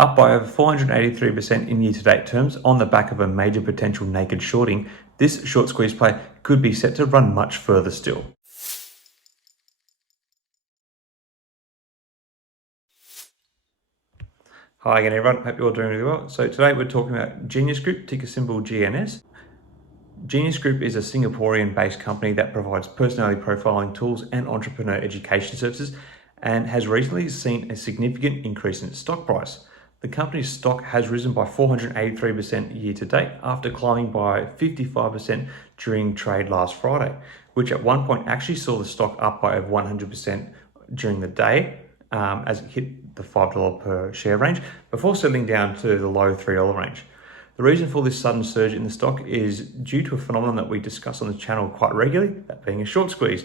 Up by over 483% in year-to-date terms on the back of a major potential naked shorting, this short squeeze play could be set to run much further still. Hi again everyone, hope you're all doing really well. So today we're talking about Genius Group, ticker symbol GNS. Genius Group is a Singaporean-based company that provides personality profiling tools and entrepreneur education services and has recently seen a significant increase in its stock price. The company's stock has risen by 483% year to date after climbing by 55% during trade last Friday, which at one point actually saw the stock up by over 100% during the day as it hit the $5 per share range before settling down to the low $3 range. The reason for this sudden surge in the stock is due to a phenomenon that we discuss on the channel quite regularly, that being a short squeeze.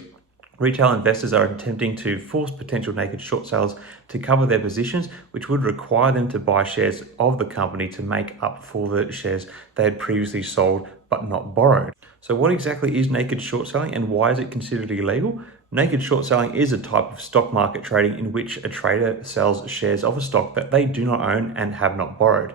Retail investors are attempting to force potential naked short sales to cover their positions, which would require them to buy shares of the company to make up for the shares they had previously sold but not borrowed. So what exactly is naked short selling and why is it considered illegal? Naked short selling is a type of stock market trading in which a trader sells shares of a stock that they do not own and have not borrowed.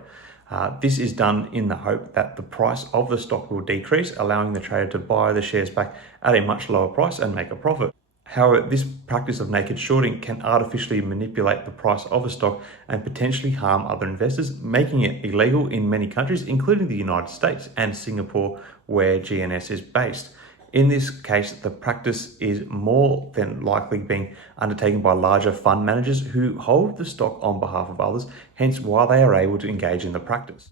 This is done in the hope that the price of the stock will decrease, allowing the trader to buy the shares back at a much lower price and make a profit. However, this practice of naked shorting can artificially manipulate the price of a stock and potentially harm other investors, making it illegal in many countries, including the United States and Singapore, where GNS is based. In this case, the practice is more than likely being undertaken by larger fund managers who hold the stock on behalf of others, hence why they are able to engage in the practice.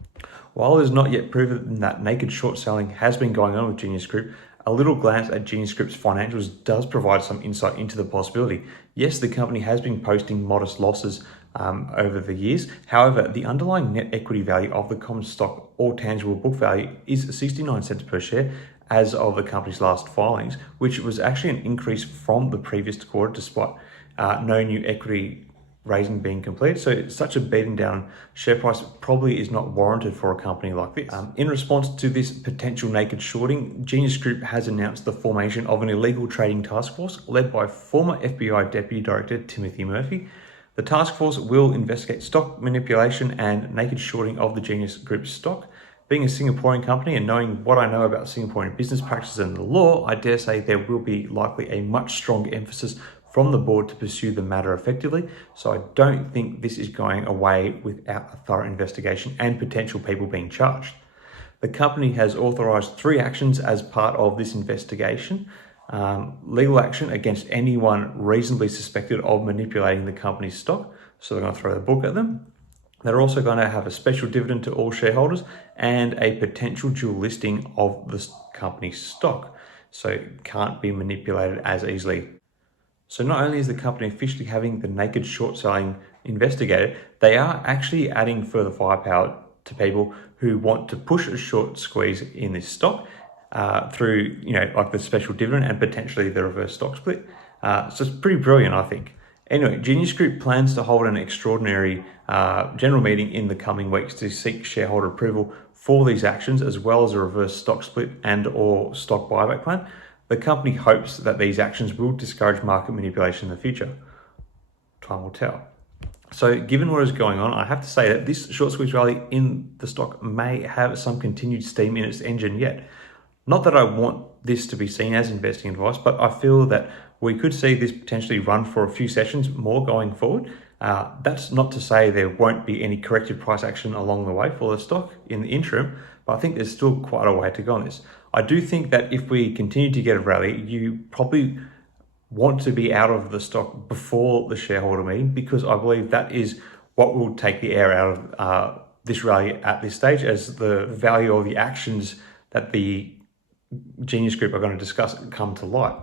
While it is not yet proven that naked short selling has been going on with Genius Group, a little glance at Genius Group's financials does provide some insight into the possibility. Yes, the company has been posting modest losses over the years. However, the underlying net equity value of the common stock or tangible book value is 69 cents per share as of the company's last filings, which was actually an increase from the previous quarter despite no new equity raising being completed. So such a beaten down share price probably is not warranted for a company like this. In response to this potential naked shorting, Genius Group has announced the formation of an illegal trading task force led by former FBI Deputy Director Timothy Murphy. The task force will investigate stock manipulation and naked shorting of the Genius Group stock. Being a Singaporean company and knowing what I know about Singaporean business practices and the law, I dare say there will be likely a much stronger emphasis from the board to pursue the matter effectively. So I don't think this is going away without a thorough investigation and potential people being charged. The company has authorised 3 actions as part of this investigation. Legal action against anyone reasonably suspected of manipulating the company's stock. So they're going to throw the book at them. They're also going to have a special dividend to all shareholders and a potential dual listing of the company's stock, so it can't be manipulated as easily. So not only is the company officially having the naked short selling investigated, they are actually adding further firepower to people who want to push a short squeeze in this stock through, like the special dividend and potentially the reverse stock split. So it's pretty brilliant, I think. Anyway, Genius Group plans to hold an extraordinary general meeting in the coming weeks to seek shareholder approval for these actions, as well as a reverse stock split and or stock buyback plan. The company hopes that these actions will discourage market manipulation in the future. Time will tell. So given what is going on, I have to say that this short squeeze rally in the stock may have some continued steam in its engine yet. Not that I want this to be seen as investing advice, but I feel that we could see this potentially run for a few sessions more going forward. That's not to say there won't be any corrective price action along the way for the stock in the interim, but I think there's still quite a way to go on this. I do think that if we continue to get a rally, you probably want to be out of the stock before the shareholder meeting, because I believe that is what will take the air out of this rally at this stage, as the value of the actions that the Genius Group are going to discuss come to light.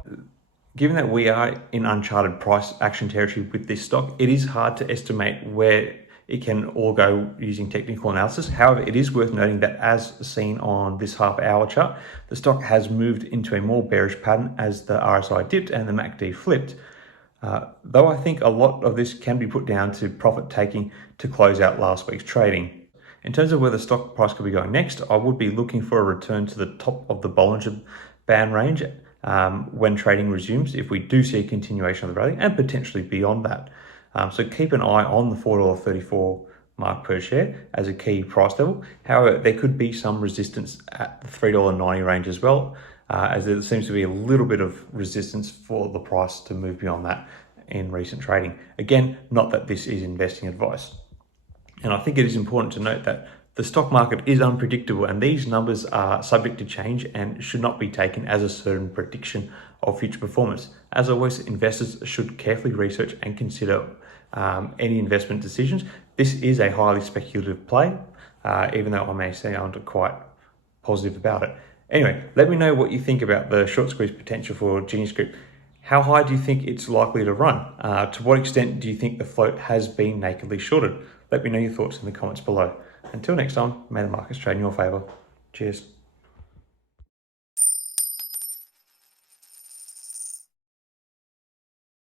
Given that we are in uncharted price action territory with this stock, it is hard to estimate where it can all go using technical analysis. However, it is worth noting that as seen on this half-hour chart, the stock has moved into a more bearish pattern as the RSI dipped and the MACD flipped. Though I think a lot of this can be put down to profit taking to close out last week's trading. In terms of where the stock price could be going next, I would be looking for a return to the top of the Bollinger Band range when trading resumes, if we do see a continuation of the rally and potentially beyond that. So keep an eye on the $4.34 mark per share as a key price level. However, there could be some resistance at the $3.90 range as well, as there seems to be a little bit of resistance for the price to move beyond that in recent trading. Again, not that this is investing advice. And I think it is important to note that the stock market is unpredictable and these numbers are subject to change and should not be taken as a certain prediction of future performance. As always, investors should carefully research and consider any investment decisions. This is a highly speculative play, even though I may sound quite positive about it. Anyway, let me know what you think about the short squeeze potential for Genius Group. How high do you think it's likely to run? To what extent do you think the float has been nakedly shorted? Let me know your thoughts in the comments below. Until next time, may the markets trade in your favour. Cheers.